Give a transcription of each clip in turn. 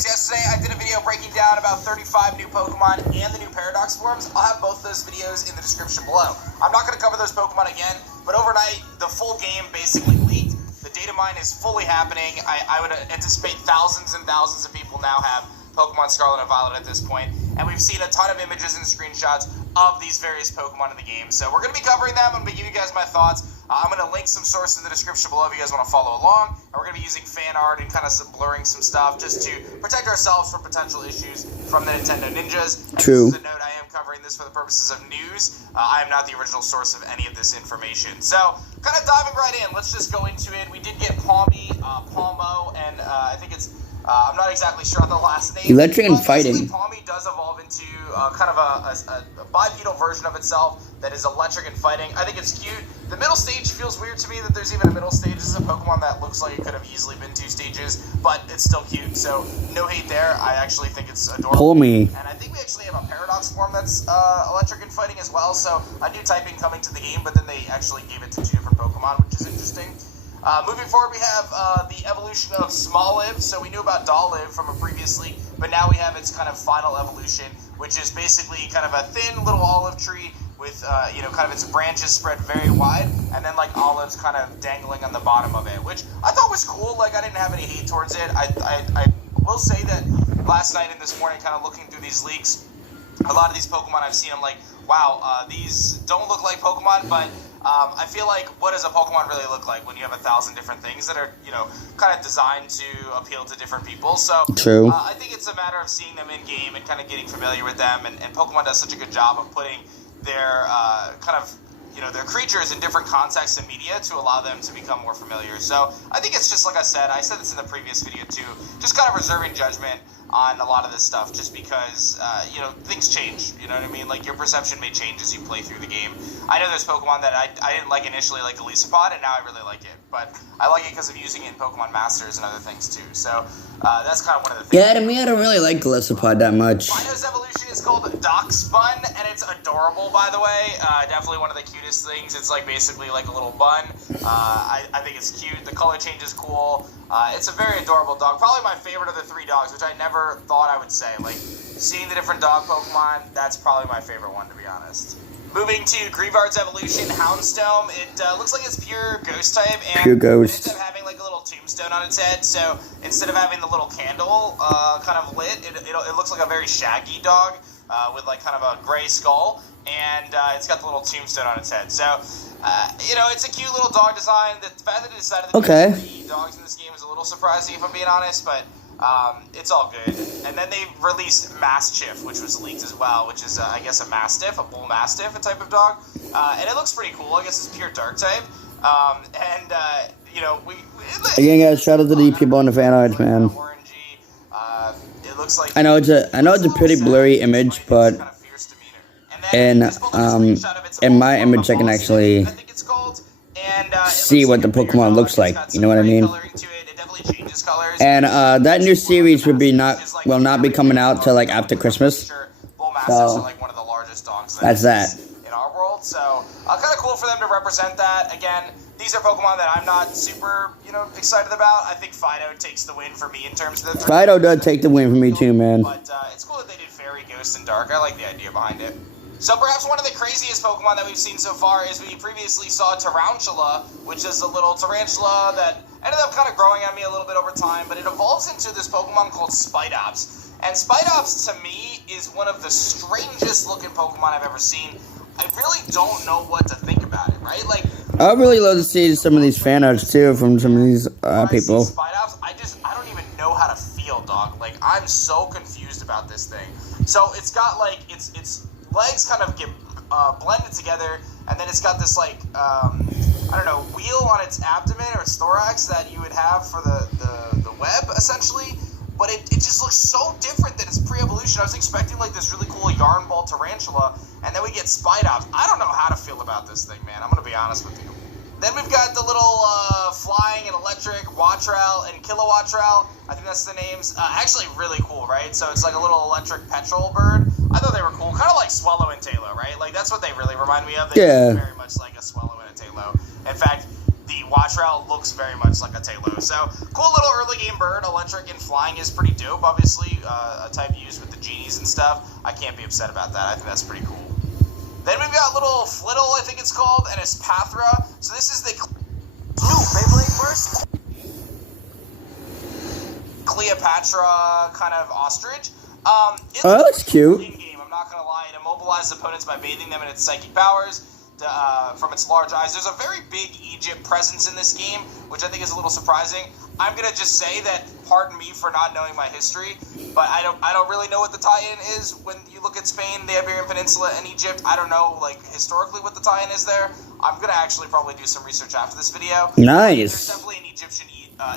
videos yesterday. I did a video breaking down about 35 new Pokemon and the new Paradox forms. I'll have both those videos in the description below. I'm not going to cover those Pokemon again, but overnight, the full game basically leaked. The data mine is fully happening. I would anticipate thousands and thousands of people now have Pokemon Scarlet and Violet at this point, and we've seen a ton of images and screenshots of these various Pokemon in the game. So we're going to be covering them. I'm going to give you guys my thoughts. I'm going to link some sources in the description below if you guys want to follow along. And we're going to be using fan art and kind of blurring some stuff just to protect ourselves from potential issues from the Nintendo Ninjas. True. Just as a note, I am covering this for the purposes of news. I am not the original source of any of this information. So, kind of diving right in, let's just go into it. We did get Palmo, and I think it's I'm not exactly sure on the last name. Electric and fighting. Palmy does evolve into kind of a bipedal version of itself that is electric and fighting. I think it's cute. The middle stage feels weird to me that there's even a middle stage. This is a Pokemon that looks like it could have easily been 2 stages, but it's still cute, so no hate there. I actually think it's adorable. Palmy. And I think we actually have a Paradox form that's electric and fighting as well, so a new typing coming to the game, but then they actually gave it to 2 different Pokemon, which is interesting. Moving forward, we have the evolution of Smoliv. So we knew about Dolliv from a previous leak, but now we have its kind of final evolution, which is basically kind of a thin little olive tree with, kind of its branches spread very wide, and then like olives kind of dangling on the bottom of it, which I thought was cool. Like, I didn't have any hate towards it. I will say that last night and this morning, kind of looking through these leaks, a lot of these Pokemon I've seen, I'm like, wow, these don't look like Pokemon, but I feel like, what does a Pokemon really look like when you have 1,000 different things that are, kind of designed to appeal to different people? So, True. I think it's a matter of seeing them in game and kind of getting familiar with them, and Pokemon does such a good job of putting their their creatures in different contexts and media to allow them to become more familiar. So I think it's just like I said this in the previous video too, just kind of reserving judgment on a lot of this stuff, just because things change. You know what I mean? Like, your perception may change as you play through the game. I know there's Pokemon that I didn't like initially, like Golisopod, and now I really like it. But I like it because of using it in Pokemon Masters and other things too. So that's kind of one of the things. Yeah, to me, I don't really like Golisopod that much. Fido's evolution is called Doxbun, and it's adorable, by the way. Definitely one of the cutest things. It's like basically like a little bun. I think it's cute. The color change is cool. It's a very adorable dog. Probably my favorite of the 3 dogs, which I never thought I would say. Like, seeing the different dog Pokemon, that's probably my favorite one, to be honest. Moving to Greavard's evolution, Houndstone. It looks like it's pure ghost type, and Pure ghost. it ends up having like a little tombstone on its head. So instead of having the little candle kind of lit, it looks like a very shaggy dog with like kind of a gray skull, and it's got the little tombstone on its head. So it's a cute little dog design. The fact that they decided to do 3 dogs in this game is a little surprising, if I'm being honest, but it's all good. And then they released Mastiff, which was leaked as well, which is, I guess, a Mastiff, a Bull Mastiff, a type of dog. And it looks pretty cool. I guess it's pure dark type. Again, guys, shout out to the people on the fan arts, man. Orangey. It looks like I know it's a pretty blurry image, but in my image, I can actually see what the Pokemon looks like. You know what I mean? And that new series will not be coming out till like after Christmas. So that's that. In our world, so kind of cool for them to represent that. Again, these are Pokemon that I'm not super, excited about. I think Fido takes the win for me in terms of the. Fido does take the win for me too, man. But it's cool that they did Fairy, Ghost, and Dark. I like the idea behind it. So perhaps one of the craziest Pokemon that we've seen so far is we previously saw Tarantula, which is a little tarantula that ended up kind of growing on me a little bit over time, but it evolves into this Pokemon called Spidops. And Spidops, to me, is one of the strangest looking Pokemon I've ever seen. I really don't know what to think about it, right? Like, I would really love to see some of these fan arts too from some of these people. Spidops, I don't even know how to feel, dog. Like, I'm so confused about this thing. So it's got like its legs kind of get blended together, and then it's got this like wheel on its abdomen or its thorax that you would have for the web essentially. But it just looks so different than its pre-evolution. I was expecting like this really cool yarn ball tarantula, and then we get Spidops. I don't know how to feel about this thing, man. I'm gonna be honest with you. Then we've got the little flying and electric Wattrel and Kilowattrel. I think that's the names. Actually really cool, right? So it's like a little electric petrel bird. I thought they were cool. Kind of like Swallow and Tailo, right? Like, that's what they really remind me of. They look very much like a Swallow and a Tailo. In fact, the Watch Route looks very much like a Taillow. So, cool little early game bird. Electric and flying is pretty dope, obviously. A type used with the genies and stuff. I can't be upset about that. I think that's pretty cool. Then we've got little Flittle, I think it's called, and it's Pathra. So this is the new Beyblade first. Cleopatra kind of ostrich. It that's cute. In-game, I'm not gonna lie. It immobilizes opponents by bathing them in its psychic powers from its large eyes. There's a very big Egypt presence in this game, which I think is a little surprising. I'm gonna just say that, pardon me for not knowing my history, but I don't really know what the tie-in is when you look at Spain, the Iberian Peninsula, and Egypt. I don't know, like, historically what the tie-in is there. I'm gonna actually probably do some research after this video. Nice. There's definitely an Egyptian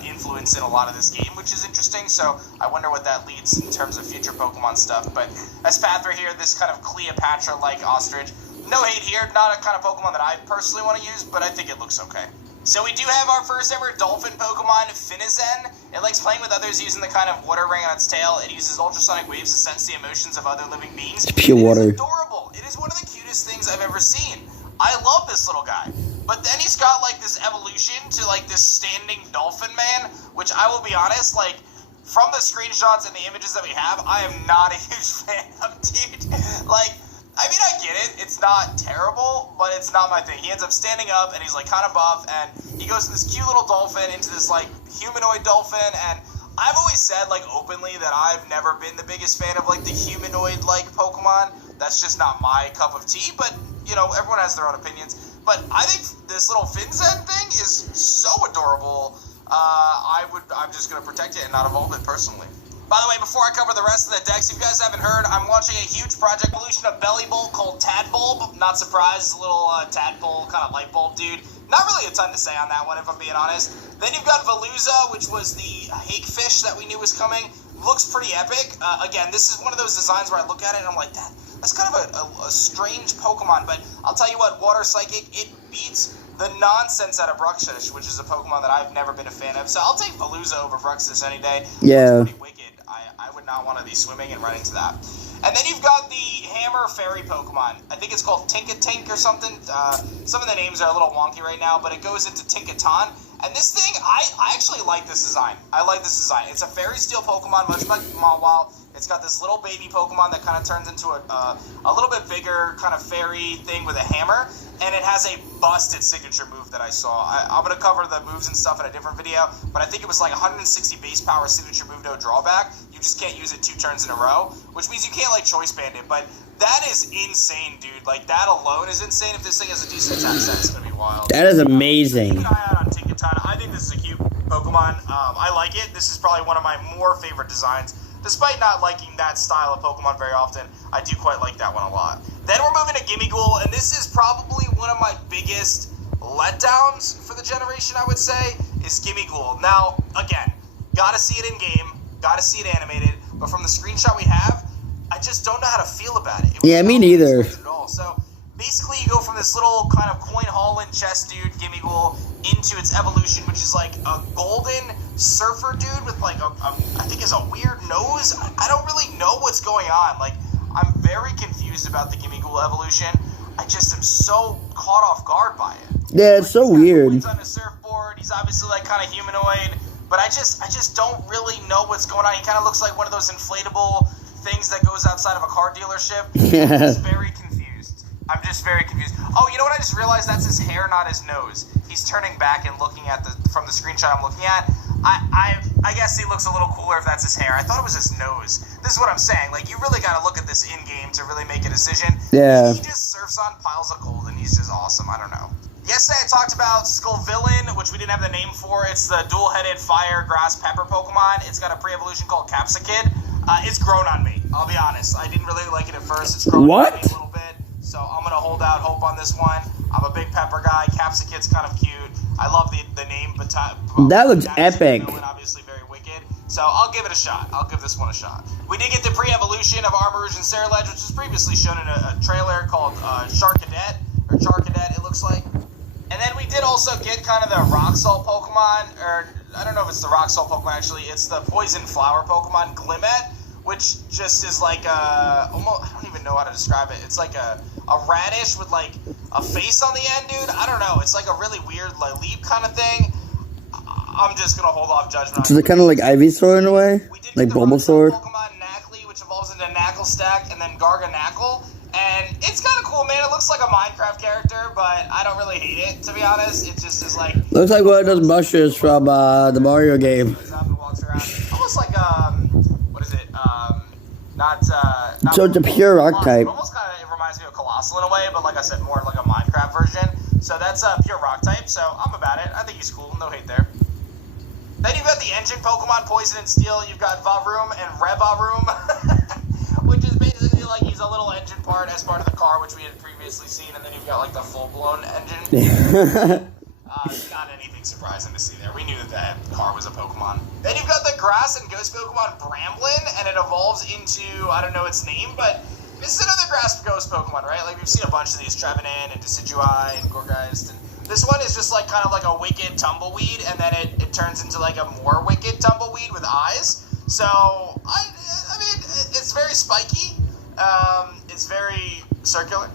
influence in a lot of this game, which is interesting, so I wonder what that leads in terms of future Pokemon stuff. But as Pathra here, this kind of Cleopatra-like ostrich. No hate here, not a kind of Pokemon that I personally want to use, but I think it looks okay. So we do have our first ever dolphin Pokemon, Finizen. It likes playing with others using the kind of water ring on its tail. It uses ultrasonic waves to sense the emotions of other living beings. It's pure water. It is adorable. It is one of the cutest things I've ever seen. I love this little guy. But then he's got, like, this evolution to, like, this standing dolphin man, which I will be honest, like, from the screenshots and the images that we have, I am not a huge fan of, dude. Like, I mean, I get it. It's not terrible, but it's not my thing. He ends up standing up, and he's, like, kind of buff, and he goes from this cute little dolphin into this, like, humanoid dolphin, and I've always said, like, openly that I've never been the biggest fan of, like, the humanoid-like Pokemon. That's just not my cup of tea, but, you know, everyone has their own opinions. But I think this little Finzen thing is so adorable. I'm just going to protect it and not evolve it personally. By the way, before I cover the rest of the decks, if you guys haven't heard, I'm watching a huge project evolution of Bellybolt called Tadbulb. Not surprised, little Tadpole kind of light bulb dude. Not really a ton to say on that one, if I'm being honest. Then you've got Veluza, which was the Hakefish that we knew was coming. Looks pretty epic. Again, this is one of those designs where I look at it and I'm like, that's kind of a strange Pokemon. But I'll tell you what, Water Psychic, it beats the nonsense out of Bruxish, which is a Pokemon that I've never been a fan of. So I'll take Veluza over Bruxish any day. Yeah. It's pretty wicked. I would not want to be swimming and run into that. And then you've got the Hammer Fairy Pokemon. I think it's called Tinkatink or something. Some of the names are a little wonky right now, but it goes into Tinkaton. And this thing, I actually like this design. I like this design. It's a Fairy Steel Pokemon, much like Mawile. It's got this little baby Pokemon that kind of turns into a little bit bigger kind of fairy thing with a hammer. And it has a busted signature move that I saw. I'm going to cover the moves and stuff in a different video, but I think it was like 160 base power signature move, no drawback. You just can't use it 2 turns in a row, which means you can't, like, choice band it. But that is insane, dude. Like, that alone is insane. If this thing has a decent attack set, it's going to be wild. That is amazing. Keep an eye out on Tinkaton. I think this is a cute Pokemon. I like it. This is probably one of my more favorite designs. Despite not liking that style of Pokemon very often, I do quite like that one a lot. Then we're moving to Gimmighoul, and this is probably one of my biggest letdowns for the generation, I would say, is Gimmighoul. Now, again, gotta see it in game, gotta see it animated, but from the screenshot we have, I just don't know how to feel about it. Yeah, me neither. At all. So basically, you go from this little kind of coin hauling chest dude, Gimmighoul, into its evolution, which is like a golden surfer dude with like I think is a weird nose. I don't really know what's going on. Like, I'm very confused about the Gimmighoul evolution. I just am so caught off guard by it. Yeah, it's so weird. He's on a surfboard. He's obviously like kind of humanoid, but I just don't really know what's going on. He kind of looks like one of those inflatable things that goes outside of a car dealership. Yeah. I'm just very confused. Oh, you know what? I just realized that's his hair, not his nose. He's turning back and looking at from the screenshot I'm looking at. I guess he looks a little cooler if that's his hair. I thought it was his nose. This is what I'm saying. Like, you really got to look at this in game to really make a decision. Yeah. He just surfs on piles of gold, and he's just awesome. I don't know. Yesterday I talked about Skullvillain, which we didn't have the name for. It's the dual-headed fire grass pepper Pokemon. It's got a pre-evolution called Capsicid. It's grown on me, I'll be honest. I didn't really like it at first. It's grown on me a little bit, so I'm going to hold out hope on this one. I'm a big pepper guy. Capsicid's kind of cute. I love the name. But that looks epic. Obviously very wicked. So I'll give it a shot. I'll give this one a shot. We did get the pre-evolution of Armarouge and Scarlett, which was previously shown in a trailer called Charcadet, or Charcadet, it looks like. And then we did also get kind of the Rock Salt Pokemon, or I don't know if it's the Rock Salt Pokemon actually. It's the Poison Flower Pokemon, Glimmet, which just is like almost, I don't even know how to describe it. It's like a radish with like a face on the end, dude. I don't know. It's like a really weird like leap kind of thing. I'm just gonna hold off judgment. So they're kind of like Ivysaur in a way, like Bulbasaur. Pokemon Knackly, which evolves into Knackle Stack, and then Garganacl. And it's kind of cool, man. It looks like a Minecraft character, but I don't really hate it, to be honest. It just is like... Looks like one of those mushers from the Mario game. Walks around. Almost like, what is it? Not So it's a pure rock type. Almost kind of, it reminds me of Colossal in a way, but like I said, more like a Minecraft version. So that's a pure rock type, so I'm about it. I think he's cool. No hate there. Then you've got the engine Pokemon, Poison and Steel. You've got Vavroom and Revavroom, which is basically like he's a little engine part as part of the car, which we had previously seen, and then you've got like the full-blown engine. Not anything surprising to see there. We knew that car was a Pokemon. Then you've got the grass and ghost Pokemon Bramblin, and it evolves into, I don't know its name, but this is another grass ghost Pokemon, right? Like we've seen a bunch of these, Trevenant and Decidueye and Gourgeist, and this one is just like kind of like a wicked tumbleweed, and then it turns into like a more wicked tumbleweed with eyes. So I mean, it's very spiky. It's very circular.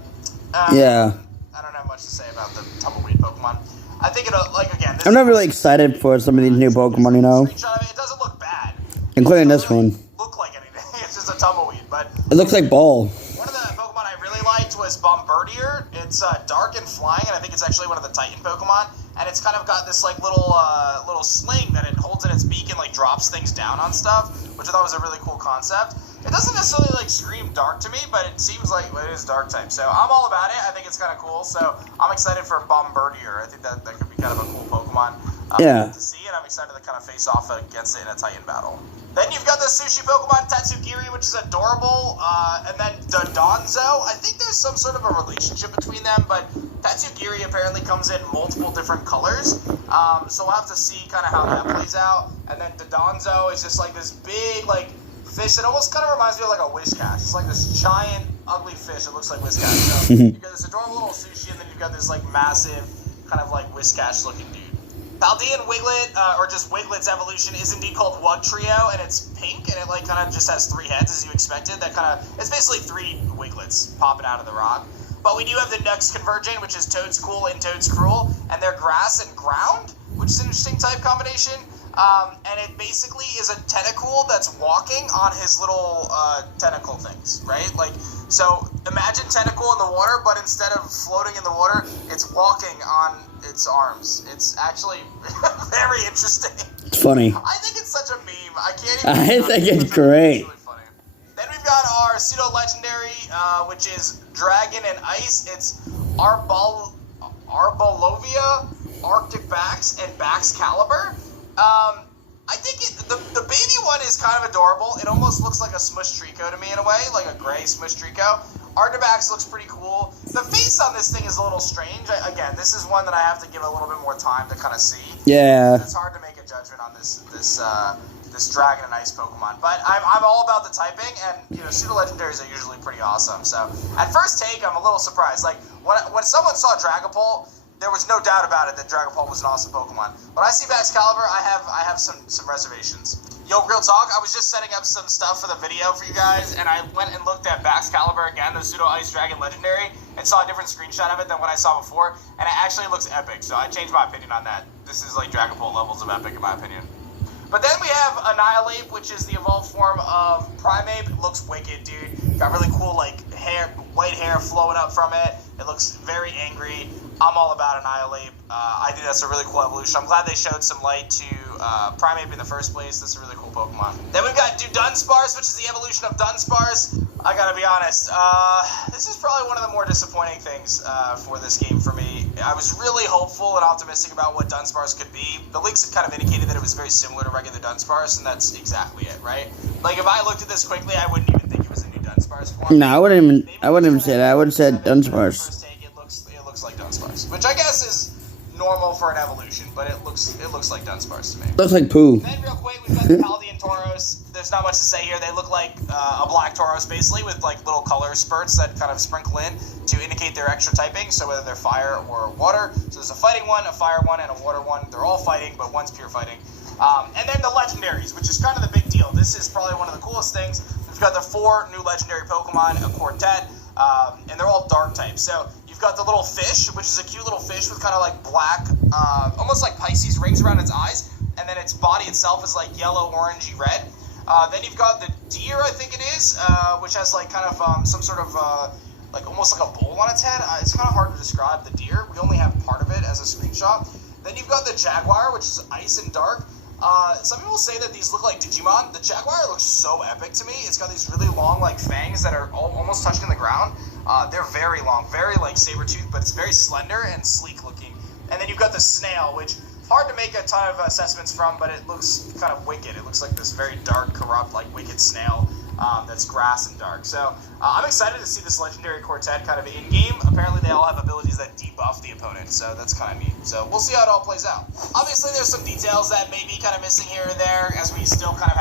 Yeah. I don't have much to say about the tumbleweed Pokemon. I think it'll, like, again... I'm not really excited for some of these new Pokemon, you know? Screenshot of it, it doesn't look bad. Including this one. Look like anything. It's just a tumbleweed, but... It looks like Ball. One of the Pokemon I really liked was Bombardier. It's dark and flying, and I think it's actually one of the Titan Pokemon. And it's kind of got this, like, little sling that it holds in its beak and, like, drops things down on stuff, which I thought was a really cool concept. It doesn't necessarily, like, scream dark to me, but it seems like it is dark type. So I'm all about it. I think it's kind of cool. So I'm excited for Bombardier. I think that could be kind of a cool Pokemon to see, and I'm excited to kind of face off against it in a Titan battle. Then you've got the sushi Pokemon Tatsugiri, which is adorable, and then Dodonzo. I think there's some sort of a relationship between them, but Tatsugiri apparently comes in multiple different colors, so we'll have to see kind of how that plays out. And then Dodonzo is just like this big, like, fish that almost kind of reminds me of like a Whiscash. It's like this giant, ugly fish that looks like Whiscash. So you've got this adorable little sushi, and then you've got this like massive, kind of like Whiscash looking dude. Paldean Wiglet, or just Wiglet's evolution, is indeed called Wugtrio, and it's pink, and it like kind of just has 3 heads as you expected. That kind of, it's basically 3 Wiglets popping out of the rock. But we do have the Nux Convergent, which is Toad's Cool and Toad's Cruel, and they're grass and ground, which is an interesting type combination. And it basically is a Tentacool that's walking on his little tentacle things, right? Like, so imagine Tentacool in the water, but instead of floating in the water, it's walking on its arms. It's actually very interesting. It's funny. I think it's such a meme. I can't even... I think it's great. It's really funny. Then we've got our pseudo-legendary, which is Dragon and Ice. It's Arbolovia, Arctic Bax, and Baxcalibur. I think the baby one is kind of adorable. It almost looks like a Smush Trico to me in a way, like a gray Smush Trico. Arctibax looks pretty cool. The face on this thing is a little strange. Again, this is one that I have to give a little bit more time to kind of see. Yeah. It's hard to make a judgment on this Dragon and Ice Pokemon. But I'm all about the typing, and you know, pseudo-legendaries are usually pretty awesome. So at first take, I'm a little surprised. Like when someone saw Dragapult, there was no doubt about it that Dragapult was an awesome Pokemon. When I see Baxcalibur, I have some reservations. Yo, real talk, I was just setting up some stuff for the video for you guys, and I went and looked at Baxcalibur again, the Pseudo Ice Dragon Legendary, and saw a different screenshot of it than what I saw before, and it actually looks epic, so I changed my opinion on that. This is like Dragapult levels of epic in my opinion. But then we have Annihilate, which is the evolved form of Primeape. It looks wicked, dude. Got really cool, like, hair, white hair flowing up from it. It looks very angry. I'm all about Annihilate. I think that's a really cool evolution. I'm glad they showed some light to Primeape in the first place. That's a really cool Pokemon. Then we've got Dunsparce, which is the evolution of Dunsparce. I gotta be honest, this is probably one of the more disappointing things for this game for me. I was really hopeful and optimistic about what Dunsparce could be. The leaks had kind of indicated that it was very similar to regular Dunsparce, and that's exactly it, right? Like, if I looked at this quickly, I wouldn't even think it was a new Dunsparce form. No, I wouldn't even say that. I would have said Dunsparce. It looks like Dunsparce, which I guess is normal for an evolution, but it looks like Dunsparce to me. Looks like poo. Then real quick, we've got the Paldean Tauros. There's not much to say here. They look like a black Tauros, basically, with like little color spurts that kind of sprinkle in to indicate their extra typing, so whether they're fire or water. So there's a fighting one, a fire one, and a water one. They're all fighting, but one's pure fighting. And then the legendaries, which is kind of the big deal. This is probably one of the coolest things. We've got the 4 new legendary Pokemon, a quartet, and they're all dark types. So you've you've got the little fish, which is a cute little fish with kind of like black, almost like Pisces rings around its eyes, and then its body itself is like yellow, orangey, red. Then you've got the deer, I think it is, which has like kind of some sort of like almost like a bowl on its head. It's kind of hard to describe the deer. We only have part of it as a screenshot. Then you've got the jaguar, which is ice and dark. Some people say that these look like Digimon. The jaguar looks so epic to me. It's got these really long like fangs that are almost touching the ground. They're very long, very like saber-toothed, but it's very slender and sleek looking. And then you've got the snail, which hard to make a ton of assessments from, but it looks kind of wicked. It looks like this very dark, corrupt, like wicked snail that's grass and dark. So I'm excited to see this legendary quartet kind of in-game. Apparently they all have abilities that debuff the opponent, so that's kind of neat. So we'll see how it all plays out. Obviously there's some details that may be kind of missing here or there, as we still kind of have